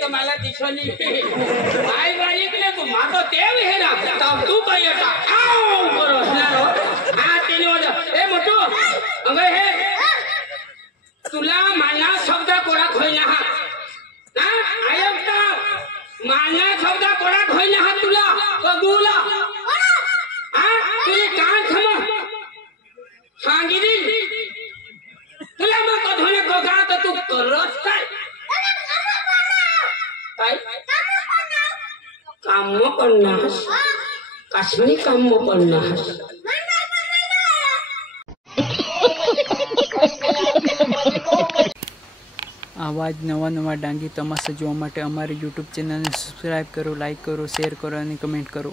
तो मला दिसली काय बारीक ने तू मातो तेव हे ना तब तू तो ये आओ करो हलारो हा तेने वजा ए मोटू अंगे हे तुला माना शब्द कोडा खोयना हा ना आयता माना शब्द कोडा खोयना हा तुला कबूला हा तुझे कान थम सांगितली तुला मग कधोने कोगा तर तू करत काय काय काम करणार काश्मीरी काम करणार आवाज नवा नवा डांगी तमाशा જોવા માટે અમારી YouTube ચેનલને સબસ્ક્રાઇબ કરો, લાઈક કરો, શેર કરો અને કમેન્ટ કરો.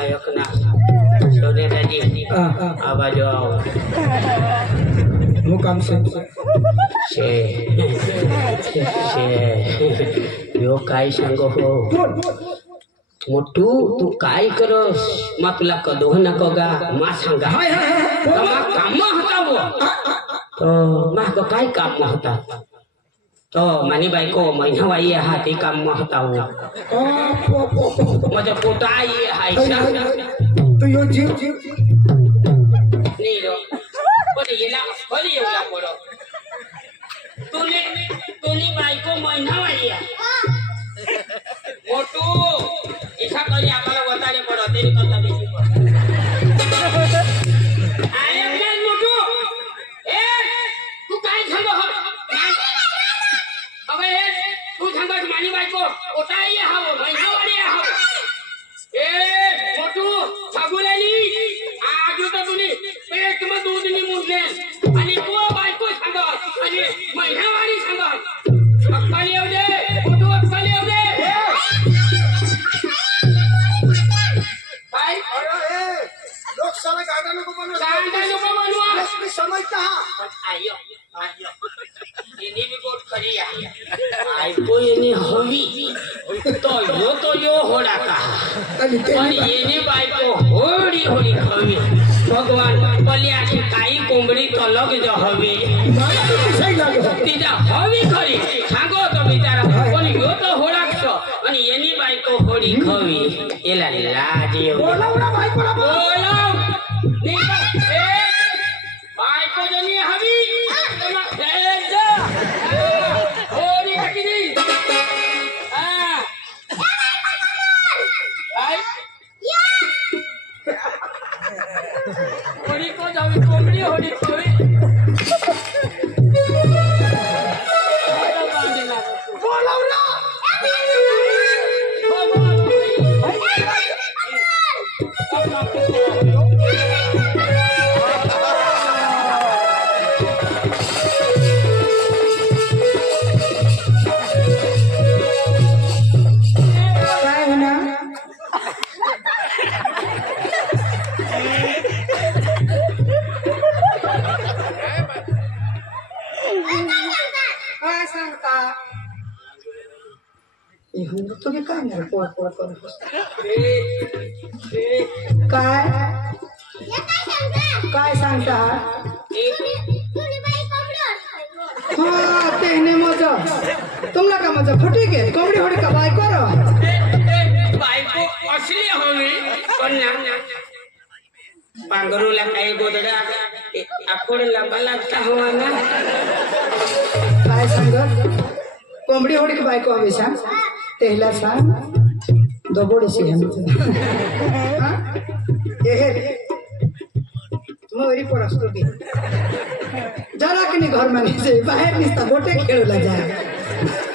ayo kena saudaraji abajo मुकाम से यो काय सांगो हो मोटू तू काय करस मातला कदोहना कगा मा सांगा तमा काम होता वो तो मा को काय काम होता तो मानी बायको महिना वाई हाती काम होता वो माझा पोटा आई हाय तो यो जीव नीरो कोणी येला कोणी येऊला पोरो तुने बायको महिना वाई मोटू ऐसा करी आम्हाला वताने पडो ते करता बेसी आय प्लेन मोटू ए तू काय सांगो हो अबे तू सांगस मानी बायको ओटाई हाव महिना वाडी हाव ए मोटू सागुलेली आज तो तुनी पेट में दूध नहीं मुरले आणि तू बायको सांगो आणि महिना वाडी सांगो अक्कल येऊ दे मोटू अक्कल येऊ दे भाई लोग साले गाड़ा में को बनवा समझता आयो ini भी गोट करिया आई को ini होवी तो यो होड़ा का और ini बाई को होड़ी होड़ी होवी भगवान बलिया की काई कोंबड़ी तलक जो होवी तीजा होवी खरी सांगो तो बेचारा बोल यो तो होड़ा छो और ini बाई को होड़ी होवी एला लाजी बोलो भाई बोलो देखो ए बाई को जनी हवी काय सांगता तेने मजा तुमला का मजा फटी के कोंबडी होडी का बाय करो बायको असली हवी पण ना पांगरूला काही गोदडा आपण लांबा लागता हवा ना काय सांग कोंबडी होडी का बायको हवी सांग तेला सांग दोबोडी से हां ए मोरी परस्तो भी जरा के घर में से बाहर निस्ता गोटे खेळला जाय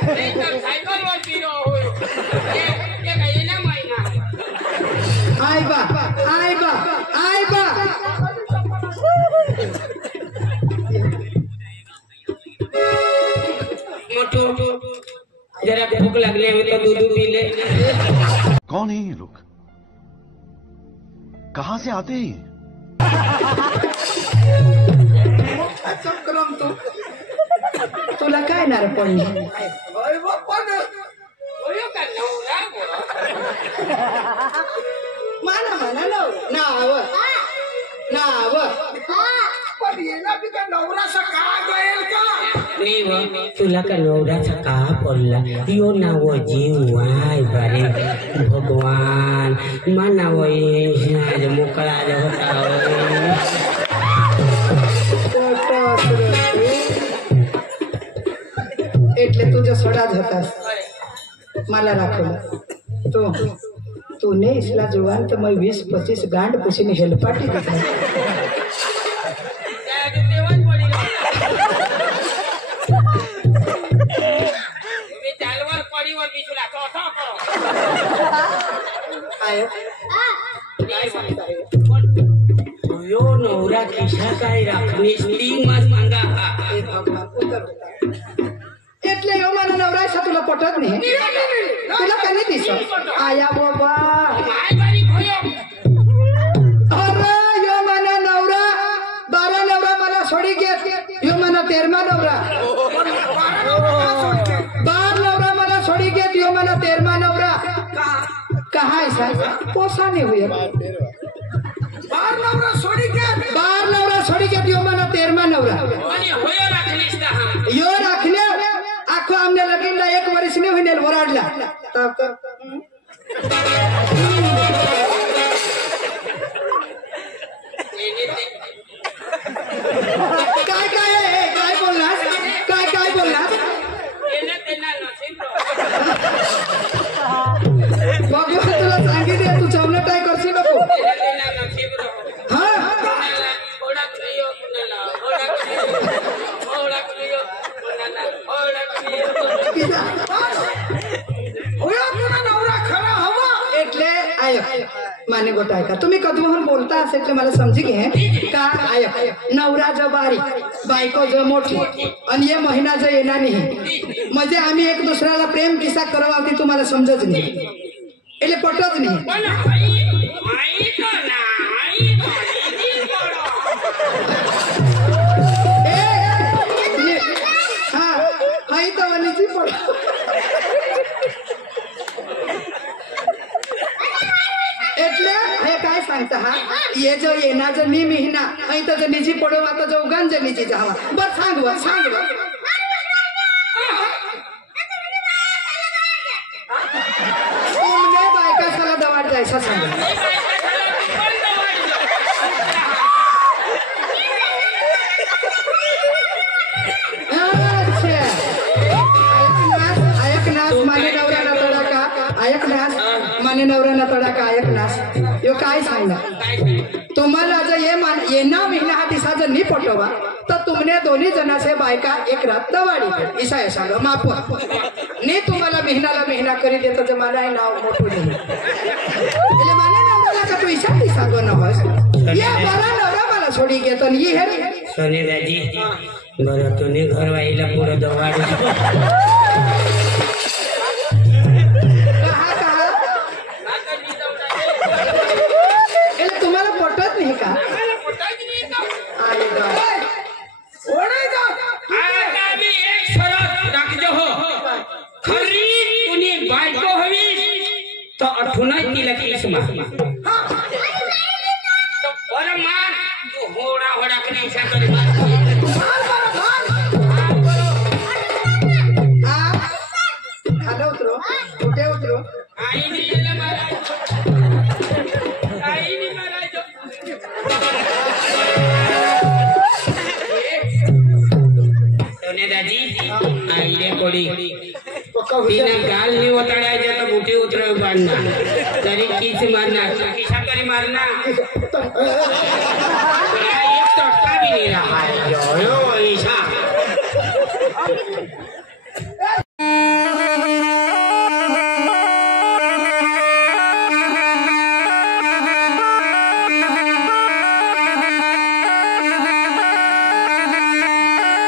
नाही तर सायकल वर पिरो हो ये काही ना महिना आय बा मोटू जरा भूख लगले हुए तो दूध पी ले कौन है ये लोग कहां से आते हैं चक्रम तुला काय नार पण नाव नाही व तुला का नवऱ्याचा का पडला यो नाव जीवाय बारे भगवान मानाव मोकळा होता એટલે તું જો સોડા જતાસ માલા રાખેલા તું ને इसला जुवान तो मैं 20-25 गांड पूछीने हेलपाटी दिखा यो नवरा किशा काय राखणी स्टिंग मास सांगा એટલે યો મારા નવરાય છે તુલા પટત નહીં તુલા કને દીસો આયા બાબા અરે યો મારા નવરા 12 નવરા मला છોડી ગયા યો મારા 13મા નવરા 12 નવરા मला છોડી ગયા યો મારા 13મા નવરા कहा है साहब पोसा नहीं हुई 12 नवरा छोड़ी के दियो माना 13मा नवरा यो राखले आखो आमने लगीन एक वर्ष ने होईने वराडला काय बोलला भगवान तुला सांगितले तू चावला काय करशील नको माने गोटाय का तुम्ही कधीहून बोलता असेल तर मला समजी घे का आय नवरा जो बारी बायको जो मोठी आणि हे महिना जो येणार नाही म्हणजे आम्ही एक दुसऱ्याला प्रेम किस्सा करवावती तुम्हाला समजत नाही એટલે પટત નહીં હા હાઈ તો વનીજી પડ એટલે हे काय सांगता हा ये जो येना जो मी महिना અહીં તો જો નીજી પડવા તો જો ગંજ નીજી જાવા બસ सांगवा तुमने बायका साला दवाड जायचा सांग माने नवरा तडा नास यो काय सांगणार तुम्हाला जर येना महिना हा दिसा जर नाही पटवा तर तुमने दोन्ही जणाचे बायका एक रात दवाडी इसा हे सांगा मापवा नाही तुम्हाला महिना करी देतो जर मला हे नाव मोठं दिलं એટલે મને નવરા का तू ईशा ती सांगो न बस ये बरा नवरा मला छोडी घेतो आणि हे सोनी दादी बरं तुम्ही घर वाईला पुढे दवाडी तुम्हाला पटत नाही का खरी तुम्ही बायको हवी तर अठुना तिला केस बरं मार तू होडा नाही खाली उतरो कुठे उतरो दादी आईने कोडी तिने गाल नाही ओताडायच्या तर मोठी उतरव काढणार तरी किच मारणार किशा तरी मारणार एक तटका बी नाही राहा